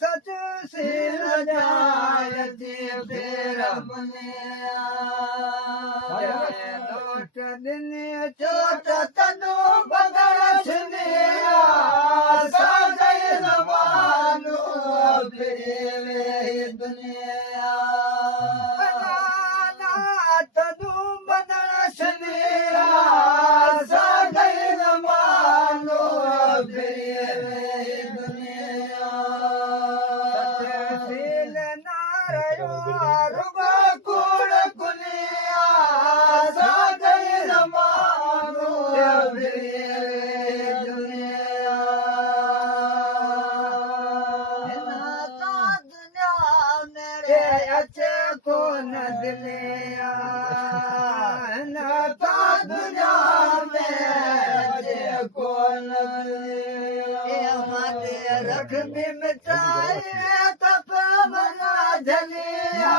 सच सिर जायती फिर अपने लोट दिन चोट तनु बदल सुनिया सागई जमानु फिर दुनिया तनु बदल सुनिया सागई जमानु फिर दुनिया सत्यशील नारायण रुगा कुड़ कुनिया सागई जमानु फिर दुनिया दुनिया मेरे अच्छे को न दिलिया नाता दुनिया में अच्छे को न दिलिया माते रख भी मिटाए तप मना झलिया